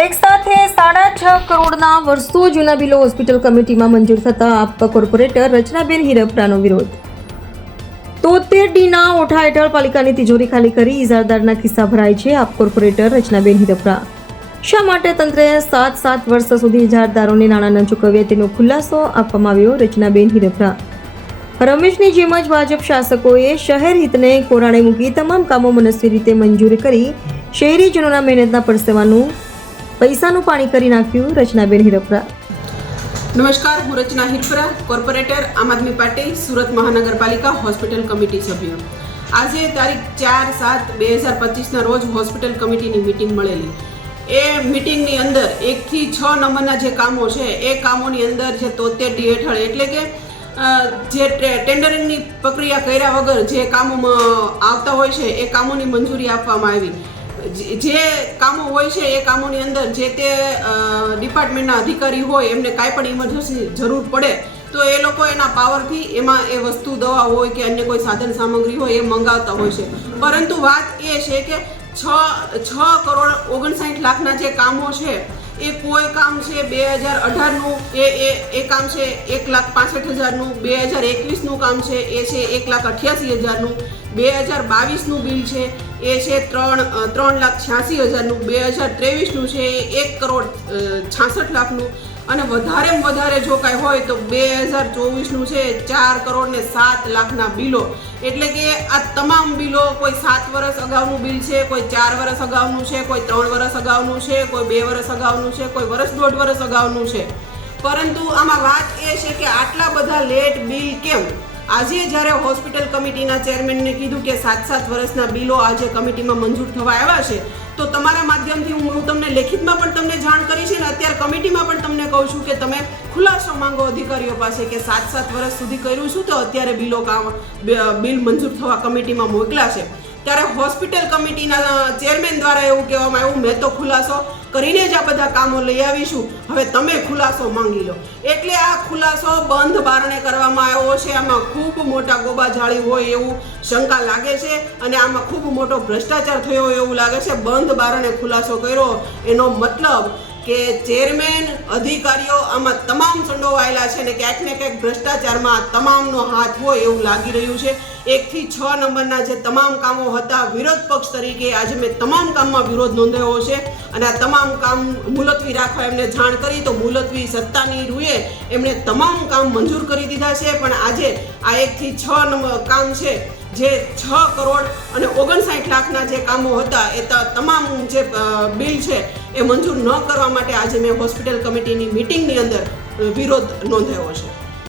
એક સાથે 6.5 કરોડના વર્ષો જૂના બિલો હોસ્પિટલ કમિટીમાં મંજૂર થતા આપકા કોર્પોરેટર રચનાબેન હિરપરાનો વિરોધ. 73Dના ઓઠા હેઠળ પાલિકાની તિજોરી ખાલી કરી ઇજારદારના ખિસ્સા ભરાય છે. આપ કોર્પોરેટર રચનાબેન હિરપરા શા માટે તંત્રએ 7 વર્ષ સુધી ઇજારદારોને નાણાં ન ચૂકવ્યા તેનો ખુલાસો આપવામાં આવ્યો. રચનાબેન હિરપરા. રમેશની જેમ જ ભાજપ શાસકોએ શહેર હિતને કોરાણે મૂકી તમામ કામો મનસ્વી રીતે મંજૂર કરી શહેરીજનોના મહેનતના પરસેવાનું પૈસાનું પાણી કરી નાખ્યું. રચનાબેન હિરપરા. નમસ્કાર, હું રચના હિરપરા, કોર્પોરેટર આમ આદમી પાર્ટી સુરત મહાનગરપાલિકા હોસ્પિટલ કમિટી સભ્ય. આજે તારીખ 4/7/2025ના રોજ હોસ્પિટલ કમિટીની મિટિંગ મળેલી. એ મિટિંગની અંદર 1 થી 6 નંબરના જે કામો છે એ કામોની અંદર જે 73D હેઠળ એટલે કે જે ટેન્ડરિંગની પ્રક્રિયા કર્યા વગર જે કામો આવતા હોય છે એ કામોની મંજૂરી આપવામાં આવી. જે કામો હોય છે એ કામોની અંદર જે તે ડિપાર્ટમેન્ટના અધિકારી હોય એમને કાંઈ પણ ઇમરજન્સી જરૂર પડે તો એ લોકો એના પાવરથી એમાં એ વસ્તુ દવા હોય કે અન્ય કોઈ સાધન સામગ્રી હોય એ મંગાવતા હોય છે. પરંતુ વાત એ છે કે 6 કરોડ 59 લાખના જે કામો છે એ કોઈ કામ છે 2018નું એ કામ છે 1,65,000નું, 2021નું કામ છે એ છે 1,88,000નું, 2022નું બિલ છે એ છે 3,86,000નું, 2023નું છે એ 1,66 લાખનું અને વધારેમાં વધારે જો કાંઈ હોય તો 2024નું છે 4 કરોડ ને 7 લાખના બિલો. એટલે કે આ તમામ બિલો કોઈ 7 વર્ષ અગાઉનું બિલ છે, કોઈ 4 વર્ષ અગાઉનું છે, કોઈ 3 વર્ષ અગાઉનું છે, કોઈ 2 વર્ષ અગાઉનું છે, કોઈ વર્ષ 1.5 વર્ષ અગાઉનું છે. પરંતુ આમાં વાત એ છે કે આટલા બધા લેટ બિલ કેમ? આજે જ્યારે હોસ્પિટલ કમિટીના ચેરમેનને કીધું કે 7 વર્ષના બિલો આજે કમિટીમાં મંજૂર થવા આવ્યા છે તો તમારા માધ્યમથી હું તમને લેખિતમાં પણ તમને જાણ કરી છે ને અત્યારે કમિટીમાં પણ તમને કહું છું કે તમે ખુલાસો માંગો અધિકારીઓ પાસે કે 7 વર્ષ સુધી કર્યું છું તો અત્યારે બિલ મંજૂર થવા કમિટીમાં મોકલ્યા છે. ત્યારે હોસ્પિટલ કમિટીના ચેરમેન દ્વારા એવું કહેવામાં આવ્યું મેં તો ખુલાસો કરીને જ આ બધા કામો લઈ આવીશું, હવે તમે ખુલાસો માંગી લો. એટલે આ ખુલાસો બંધ બારણે કરવામાં આવ્યો છે. આમાં ખૂબ મોટા ગોબાજાળી હોય એવું શંકા લાગે છે અને આમાં ખૂબ મોટો ભ્રષ્ટાચાર થયો હોય એવું લાગે છે. બંધ બારણે ખુલાસો કર્યો એનો મતલબ કે ચેરમેન અધિકારીઓ આમાં તમામ સંડોવાયેલા છે અને ક્યાંક ને ક્યાંક ભ્રષ્ટાચારમાં તમામનો હાથ હોય એવું લાગી રહ્યું છે. 1 થી 6 નંબરના જે તમામ કામો હતા વિરોધ પક્ષ તરીકે આજે મેં તમામ કામમાં વિરોધ નોંધાવ્યો છે અને આ તમામ કામ મુલતવી રાખવા એમને જાણ કરી તો મુલતવી સત્તાની રૂએ એમણે તમામ કામ મંજૂર કરી દીધા છે. પણ આજે આ 1 થી 6 કામ છે જે 6 કરોડ અને 59 લાખના જે કામો હતા એ તમામ જે બિલ છે એ મંજૂર ન કરવા માટે આજે મેં હોસ્પિટલ કમિટીની મિટિંગની અંદર વિરોધ નોંધાવ્યો છે.